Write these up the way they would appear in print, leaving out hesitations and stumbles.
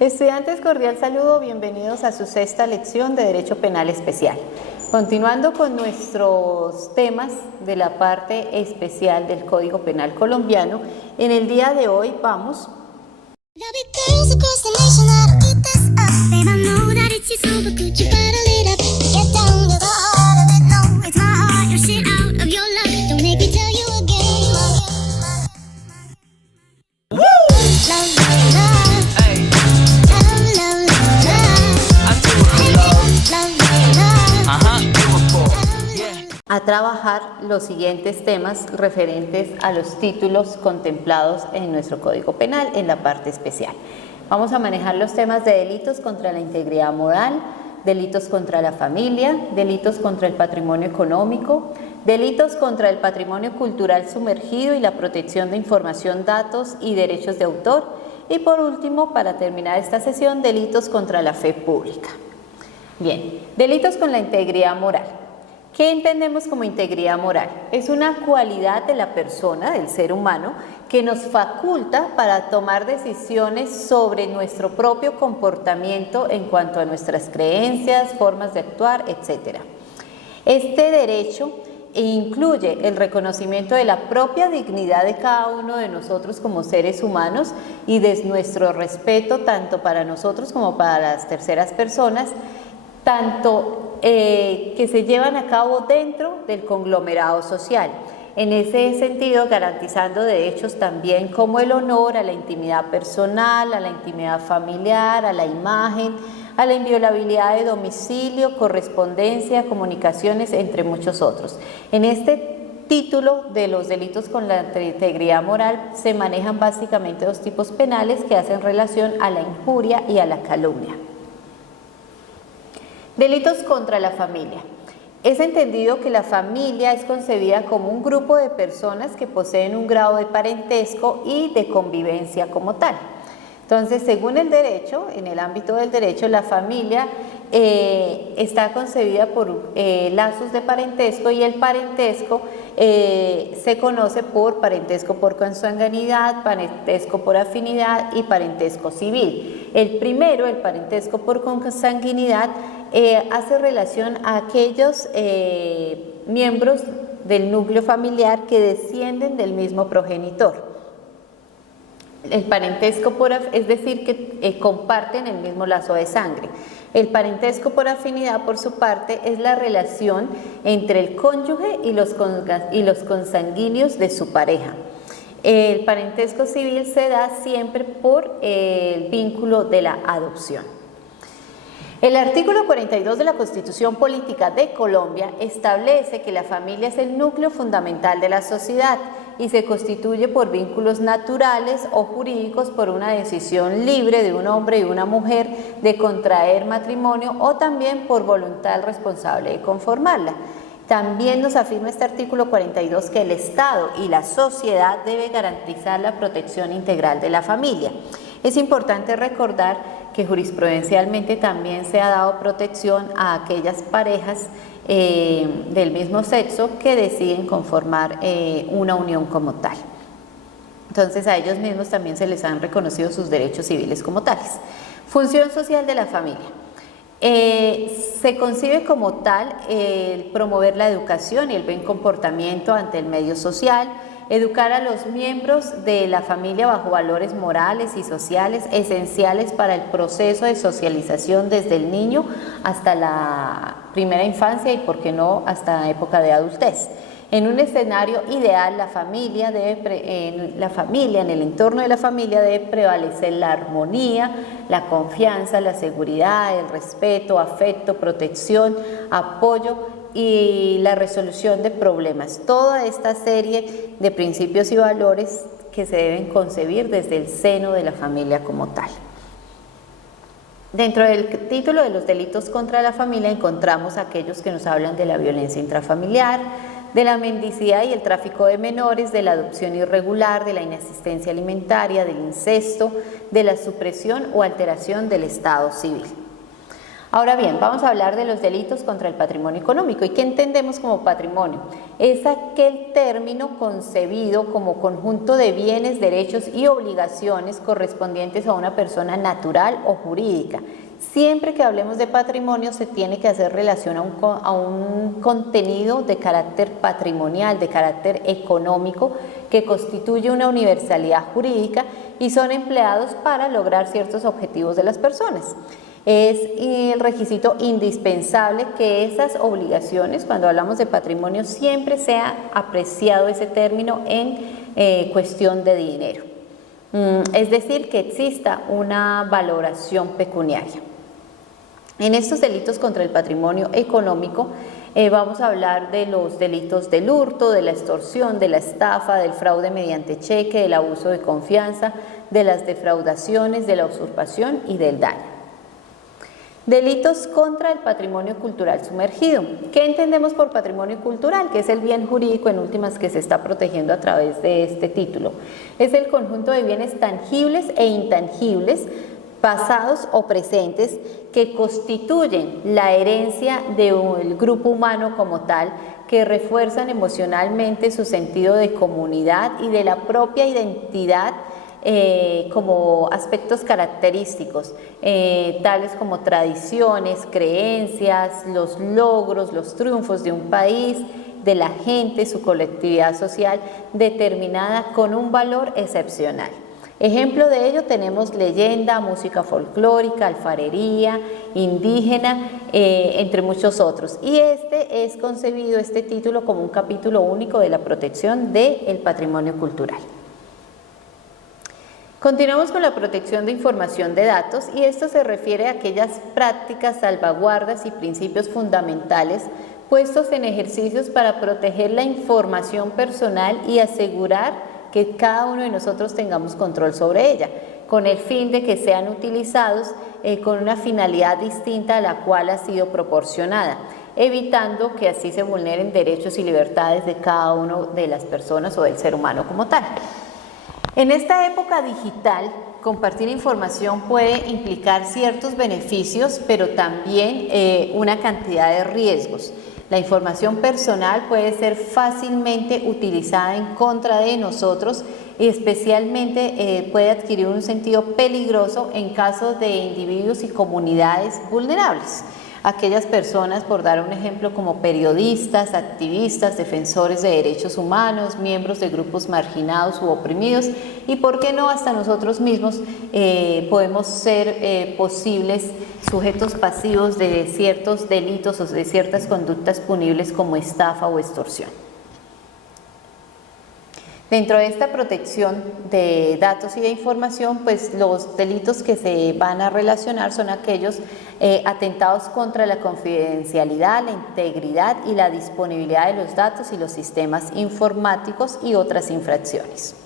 Estudiantes, cordial saludo, bienvenidos a su sexta lección de Derecho Penal Especial. Continuando con nuestros temas de la parte especial del Código Penal colombiano, en el día de hoy vamos a trabajar los siguientes temas referentes a los títulos contemplados en nuestro Código Penal en la parte especial. Vamos a manejar los temas de delitos contra la integridad moral, delitos contra la familia, delitos contra el patrimonio económico, delitos contra el patrimonio cultural sumergido y la protección de información, datos y derechos de autor, y por último, para terminar esta sesión, delitos contra la fe pública. Bien, delitos con la integridad moral. ¿Qué entendemos como integridad moral? Es una cualidad de la persona, del ser humano, que nos faculta para tomar decisiones sobre nuestro propio comportamiento en cuanto a nuestras creencias, formas de actuar, etc. Este derecho incluye el reconocimiento de la propia dignidad de cada uno de nosotros como seres humanos y de nuestro respeto tanto para nosotros como para las terceras personas, tanto que se llevan a cabo dentro del conglomerado social. En ese sentido, garantizando derechos también como el honor a la intimidad personal, a la intimidad familiar, a la imagen, a la inviolabilidad de domicilio, correspondencia, comunicaciones, entre muchos otros. En este título de los delitos con la integridad moral se manejan básicamente dos tipos penales que hacen relación a la injuria y a la calumnia. Delitos contra la familia. Es entendido que la familia es concebida como un grupo de personas que poseen un grado de parentesco y de convivencia como tal. Entonces, según el derecho, en el ámbito del derecho, la familia está concebida por lazos de parentesco, y el parentesco se conoce por parentesco por consanguinidad, parentesco por afinidad y parentesco civil. El primero, el parentesco por consanguinidad, hace relación a aquellos miembros del núcleo familiar que descienden del mismo progenitor. El parentesco es decir, que comparten el mismo lazo de sangre. El parentesco por afinidad, por su parte, es la relación entre el cónyuge y los consanguíneos de su pareja. El parentesco civil se da siempre por el vínculo de la adopción. El artículo 42 de la Constitución Política de Colombia establece que la familia es el núcleo fundamental de la sociedad y se constituye por vínculos naturales o jurídicos por una decisión libre de un hombre y una mujer de contraer matrimonio, o también por voluntad responsable de conformarla. También nos afirma este artículo 42 que el Estado y la sociedad deben garantizar la protección integral de la familia. Es importante recordar que jurisprudencialmente también se ha dado protección a aquellas parejas del mismo sexo que deciden conformar una unión como tal. Entonces, a ellos mismos también se les han reconocido sus derechos civiles como tales. Función social de la familia. Se concibe como tal el promover la educación y el buen comportamiento ante el medio social, educar a los miembros de la familia bajo valores morales y sociales esenciales para el proceso de socialización desde el niño hasta la primera infancia y, por qué no, hasta la época de adultez. En un escenario ideal, en el entorno de la familia debe prevalecer la armonía, la confianza, la seguridad, el respeto, afecto, protección, apoyo y la resolución de problemas. Toda esta serie de principios y valores que se deben concebir desde el seno de la familia como tal. Dentro del título de los delitos contra la familia encontramos aquellos que nos hablan de la violencia intrafamiliar, de la mendicidad y el tráfico de menores, de la adopción irregular, de la inasistencia alimentaria, del incesto, de la supresión o alteración del estado civil. Ahora bien, vamos a hablar de los delitos contra el patrimonio económico. ¿Y qué entendemos como patrimonio? Es aquel término concebido como conjunto de bienes, derechos y obligaciones correspondientes a una persona natural o jurídica. Siempre que hablemos de patrimonio se tiene que hacer relación a un contenido de carácter patrimonial, de carácter económico, que constituye una universalidad jurídica y son empleados para lograr ciertos objetivos de las personas. Es el requisito indispensable que esas obligaciones, cuando hablamos de patrimonio, siempre sea apreciado ese término en cuestión de dinero. Es decir, que exista una valoración pecuniaria. En estos delitos contra el patrimonio económico vamos a hablar de los delitos del hurto, de la extorsión, de la estafa, del fraude mediante cheque, del abuso de confianza, de las defraudaciones, de la usurpación y del daño. Delitos contra el patrimonio cultural sumergido. ¿Qué entendemos por patrimonio cultural? Que es el bien jurídico en últimas que se está protegiendo a través de este título. Es el conjunto de bienes tangibles e intangibles, pasados o presentes, que constituyen la herencia del grupo humano como tal, que refuerzan emocionalmente su sentido de comunidad y de la propia identidad, como aspectos característicos, tales como tradiciones, creencias, los logros, los triunfos de un país, de la gente, su colectividad social determinada con un valor excepcional. Ejemplo de ello tenemos leyenda, música folclórica, alfarería, indígena, entre muchos otros. Y este es concebido, este título, como un capítulo único de la protección del patrimonio cultural. Continuamos con la protección de información de datos y esto se refiere a aquellas prácticas, salvaguardas y principios fundamentales puestos en ejercicios para proteger la información personal y asegurar que cada uno de nosotros tengamos control sobre ella, con el fin de que sean utilizados con una finalidad distinta a la cual ha sido proporcionada, evitando que así se vulneren derechos y libertades de cada una de las personas o del ser humano como tal. En esta época digital, compartir información puede implicar ciertos beneficios, pero también una cantidad de riesgos. La información personal puede ser fácilmente utilizada en contra de nosotros y especialmente puede adquirir un sentido peligroso en caso de individuos y comunidades vulnerables. Aquellas personas, por dar un ejemplo, como periodistas, activistas, defensores de derechos humanos, miembros de grupos marginados u oprimidos y, por qué no, hasta nosotros mismos podemos ser posibles sujetos pasivos de ciertos delitos o de ciertas conductas punibles como estafa o extorsión. Dentro de esta protección de datos y de información, pues los delitos que se van a relacionar son aquellos atentados contra la confidencialidad, la integridad y la disponibilidad de los datos y los sistemas informáticos y otras infracciones.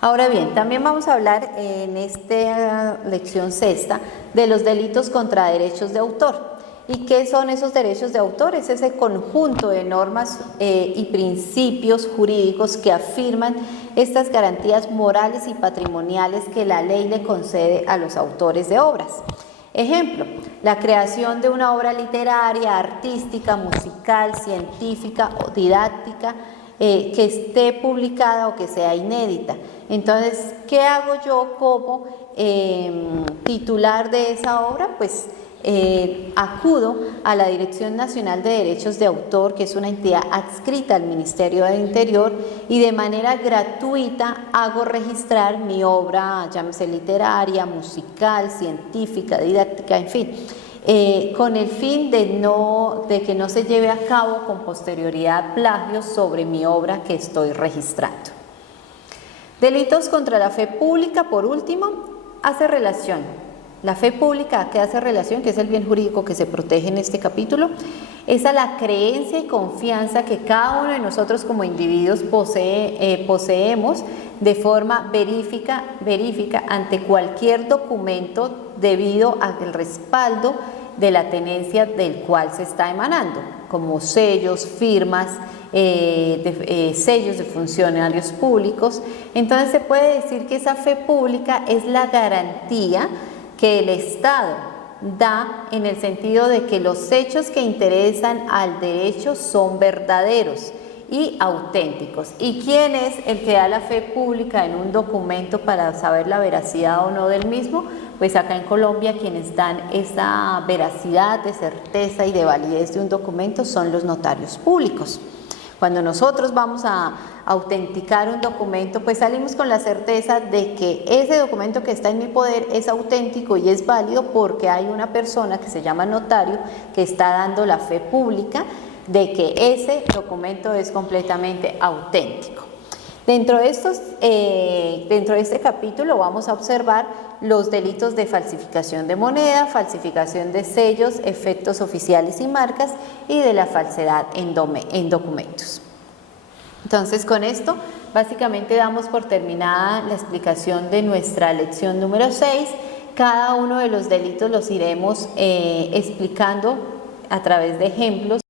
Ahora bien, también vamos a hablar en esta lección sexta de los delitos contra derechos de autor. ¿Y qué son esos derechos de autor? Es ese conjunto de normas y principios jurídicos que afirman estas garantías morales y patrimoniales que la ley le concede a los autores de obras. Ejemplo, la creación de una obra literaria, artística, musical, científica o didáctica que esté publicada o que sea inédita. Entonces, ¿qué hago yo como titular de esa obra? Pues acudo a la Dirección Nacional de Derechos de Autor, que es una entidad adscrita al Ministerio del Interior, y de manera gratuita hago registrar mi obra, llámese literaria, musical, científica, didáctica, en fin, con el fin de que no se lleve a cabo con posterioridad plagios sobre mi obra que estoy registrando. Delitos contra la fe pública, por último, hace relación. La fe pública, ¿a qué hace relación? Que es el bien jurídico que se protege en este capítulo, es a la creencia y confianza que cada uno de nosotros como individuos poseemos de forma verífica ante cualquier documento debido al respaldo de la tenencia del cual se está emanando, como sellos, firmas, sellos de funcionarios públicos. Entonces se puede decir que esa fe pública es la garantía que el Estado da en el sentido de que los hechos que interesan al derecho son verdaderos y auténticos. ¿Y quién es el que da la fe pública en un documento para saber la veracidad o no del mismo? Pues acá en Colombia quienes dan esa veracidad, de certeza y de validez de un documento son los notarios públicos. Cuando nosotros vamos a autenticar un documento, pues salimos con la certeza de que ese documento que está en mi poder es auténtico y es válido porque hay una persona que se llama notario que está dando la fe pública de que ese documento es completamente auténtico. Dentro de este capítulo vamos a observar los delitos de falsificación de moneda, falsificación de sellos, efectos oficiales y marcas y de la falsedad en documentos. Entonces, con esto básicamente damos por terminada la explicación de nuestra lección número 6. Cada uno de los delitos los iremos explicando a través de ejemplos.